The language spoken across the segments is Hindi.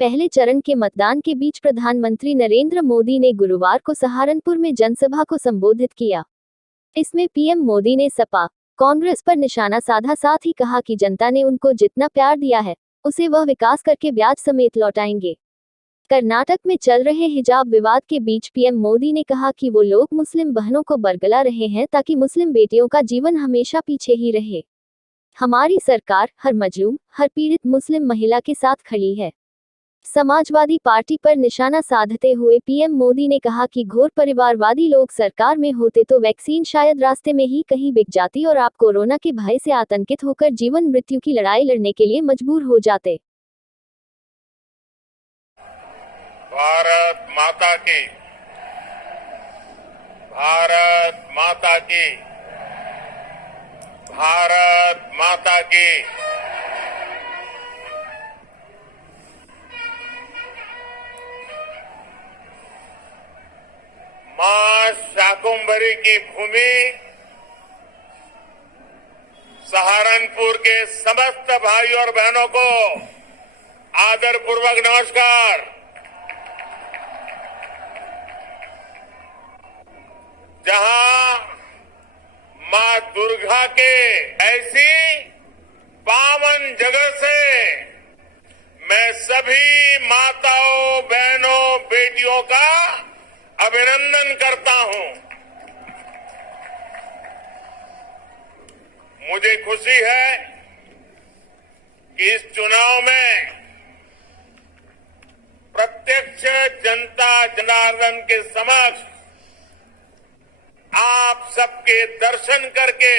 पहले चरण के मतदान के बीच प्रधानमंत्री नरेंद्र मोदी ने गुरुवार को सहारनपुर में जनसभा को संबोधित किया। इसमें पीएम मोदी ने सपा, कांग्रेस पर निशाना साधा, साथ ही कहा कि जनता ने उनको जितना प्यार दिया है, उसे वह विकास करके ब्याज समेत लौटाएंगे। कर्नाटक में चल रहे हिजाब विवाद के बीच पीएम मोदी ने कहा कि वो लोग मुस्लिम बहनों को बरगला रहे हैं ताकि मुस्लिम बेटियों का जीवन हमेशा पीछे ही रहे। हमारी सरकार हर मजलूम, हर पीड़ित मुस्लिम महिला के साथ खड़ी है। समाजवादी पार्टी पर निशाना साधते हुए पीएम मोदी ने कहा कि घोर परिवारवादी लोग सरकार में होते तो वैक्सीन शायद रास्ते में ही कहीं बिक जाती और आप कोरोना के भय से आतंकित होकर जीवन मृत्यु की लड़ाई लड़ने के लिए मजबूर हो जाते। भारत माता की, भारत माता की, भारत माता की। मां शाकुंभरी की भूमि सहारनपुर के समस्त भाई और बहनों को आदरपूर्वक नमस्कार। जहां मां दुर्गा के ऐसी पावन जगह से मैं सभी माताओं, बहनों, बेटियों का अभिनंदन करता हूं। मुझे खुशी है कि इस चुनाव में प्रत्यक्ष जनता जनार्दन के समक्ष आप सबके दर्शन करके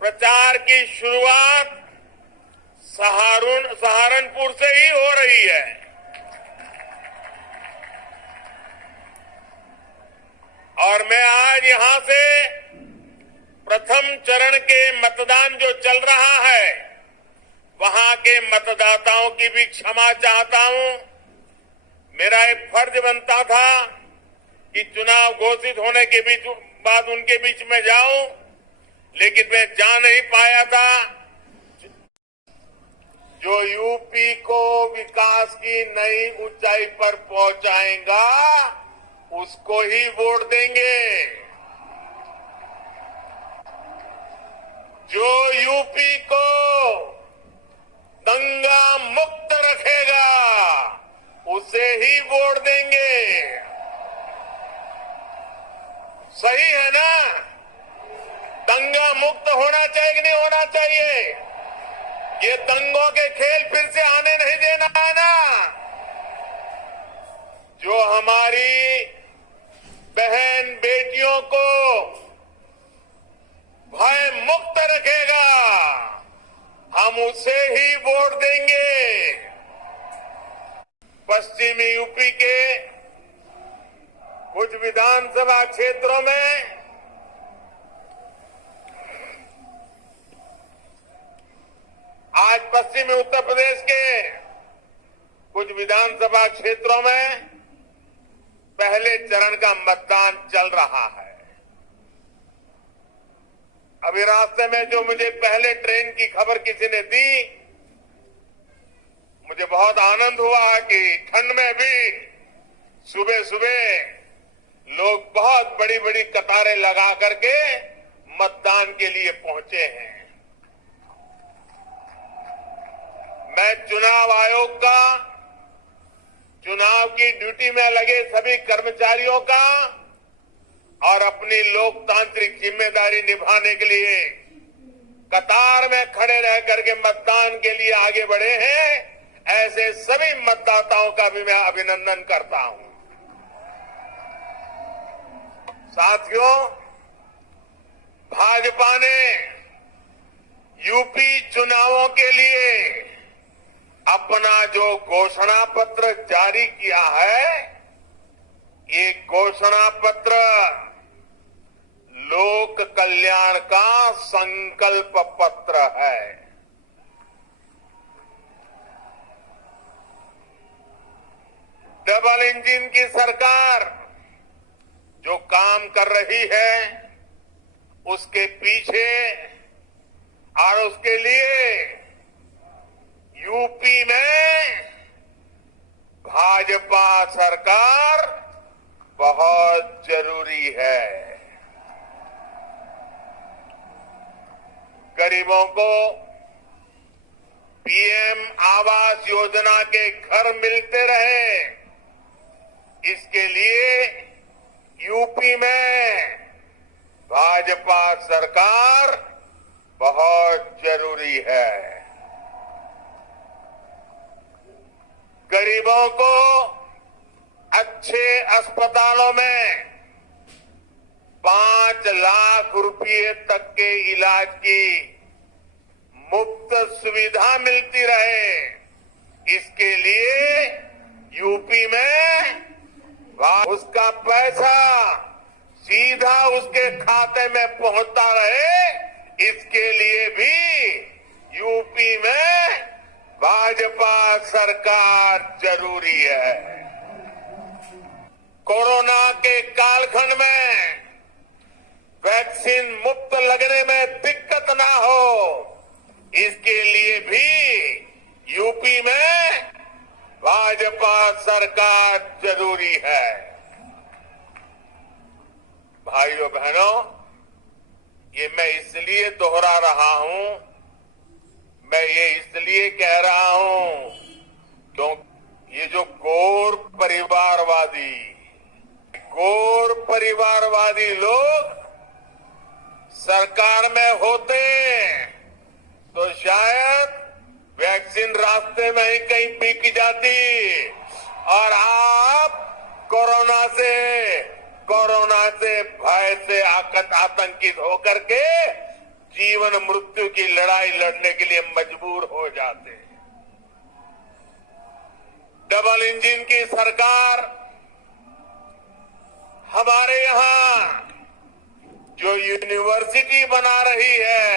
प्रचार की शुरुआत सहारनपुर से ही हो रही है। और मैं आज यहां से प्रथम चरण के मतदान जो चल रहा है वहां के मतदाताओं की भी क्षमा चाहता हूं। मेरा एक फर्ज बनता था कि चुनाव घोषित होने के बाद उनके बीच में जाऊं, लेकिन मैं जा नहीं पाया था। जो यूपी को विकास की नई ऊंचाई पर पहुंचाएगा उसको ही वोट देंगे। जो यूपी को दंगा मुक्त रखेगा उसे ही वोट देंगे। सही है ना? दंगा मुक्त होना चाहिए कि नहीं होना चाहिए? ये दंगों के खेल फिर से आने नहीं देना है ना। जो हमारी बहन बेटियों को भय मुक्त रखेगा हम उसे ही वोट देंगे। पश्चिमी यूपी के कुछ विधानसभा क्षेत्रों में आज पश्चिमी उत्तर प्रदेश के कुछ विधानसभा क्षेत्रों में पहले चरण का मतदान चल रहा है। अभी रास्ते में जो मुझे पहले ट्रेन की खबर किसी ने दी, मुझे बहुत आनंद हुआ कि ठंड में भी सुबह सुबह लोग बहुत बड़ी बड़ी कतारें लगा करके मतदान के लिए पहुंचे हैं। मैं चुनाव आयोग का, चुनाव की ड्यूटी में लगे सभी कर्मचारियों का और अपनी लोकतांत्रिक जिम्मेदारी निभाने के लिए कतार में खड़े रह करके मतदान के लिए आगे बढ़े हैं, ऐसे सभी मतदाताओं का भी मैं अभिनंदन करता हूं। साथियों, भाजपा ने यूपी चुनावों के लिए अपना जो घोषणा पत्र जारी किया है, ये घोषणा पत्र लोक कल्याण का संकल्प पत्र है। डबल इंजन की सरकार जो काम कर रही है उसके पीछे और उसके लिए यूपी में योजना के घर मिलते रहे, इसके लिए यूपी में भाजपा सरकार बहुत जरूरी है। गरीबों को अच्छे अस्पतालों में 5 लाख रुपए तक के इलाज की मुफ्त सुविधा मिलती रहे, इसके लिए यूपी में उसका पैसा सीधा उसके खाते में पहुंचता रहे, इसके लिए भी यूपी में भाजपा सरकार जरूरी है। कोरोना के कालखंड में वैक्सीन मुफ्त लगने में दिक्कत ना हो, इसके लिए भी यूपी में भाजपा सरकार जरूरी है। भाइयों बहनों, ये मैं इसलिए दोहरा रहा हूं, मैं ये इसलिए कह रहा हूं क्योंकि ये जो गोर परिवारवादी लोग सरकार में होते तो शायद वैक्सीन रास्ते में ही कहीं बिक जाती और आप कोरोना से भय से आतंकित होकर के जीवन मृत्यु की लड़ाई लड़ने के लिए मजबूर हो जाते। डबल इंजन की सरकार हमारे यहां जो यूनिवर्सिटी बना रही है,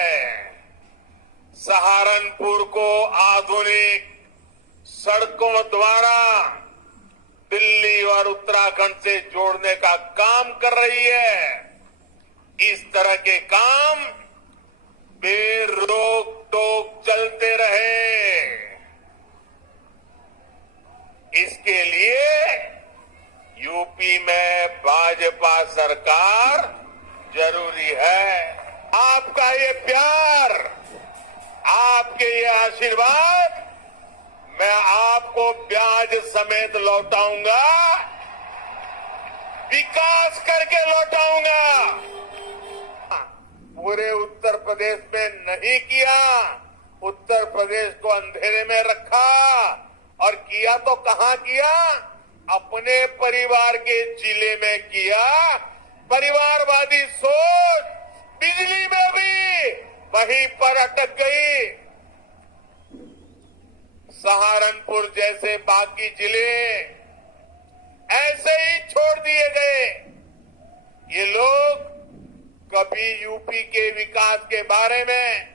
सहारनपुर को आधुनिक सड़कों द्वारा दिल्ली और उत्तराखंड से जोड़ने का काम कर रही है, इस तरह के काम बेरोक टोक चलते रहे, इसके लिए यूपी में भाजपा सरकार जरूरी है। आपका ये प्यार, आपके ये आशीर्वाद मैं आपको ब्याज समेत लौटाऊंगा, विकास करके लौटाऊंगा। पूरे उत्तर प्रदेश में नहीं किया, उत्तर प्रदेश को अंधेरे में रखा और किया तो कहां किया? अपने परिवार के जिले में किया। परिवारवादी सोच बिजली में भी वहीं पर अटक गई। सहारनपुर जैसे बाकी जिले ऐसे ही छोड़ दिए गए। ये लोग कभी यूपी के विकास के बारे में,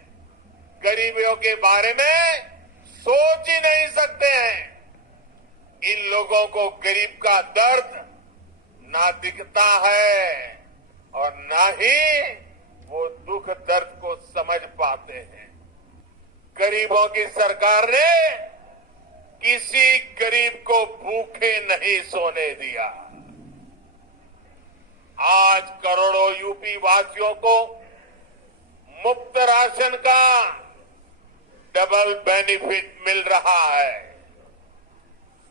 गरीबों के बारे में सोच ही नहीं सकते हैं। इन लोगों को गरीब का दर्द ना दिखता है और ना ही वो दुख दर्द को समझ पाते हैं। गरीबों की सरकार ने किसी गरीब को भूखे नहीं सोने दिया। आज करोड़ों यूपी वासियों को मुफ्त राशन का डबल बेनिफिट मिल रहा है।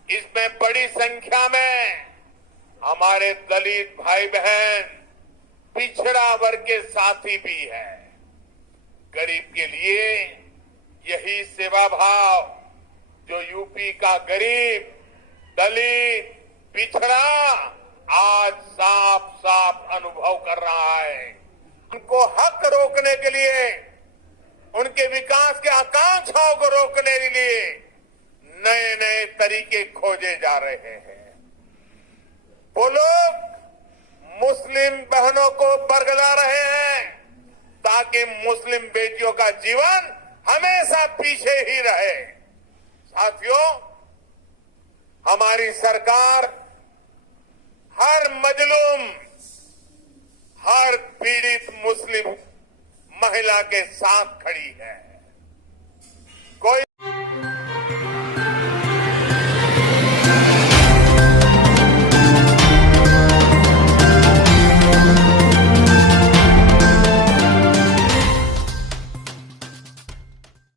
इसमें बड़ी संख्या में हमारे दलित भाई बहन, पिछड़ा वर्ग के साथी भी है। गरीब के लिए यही सेवा भाव जो यूपी का गरीब, दलित, पिछड़ा आज साफ साफ अनुभव कर रहा है। उनको हक रोकने के लिए, उनके विकास के आकांक्षाओं को रोकने के लिए नए नए तरीके खोजे जा रहे हैं। वो लोग मुस्लिम बहनों को बरगला रहे हैं ताकि मुस्लिम बेटियों का जीवन हमेशा पीछे ही रहे। साथियों, हमारी सरकार हर मजलूम, हर पीड़ित मुस्लिम महिला के साथ खड़ी है।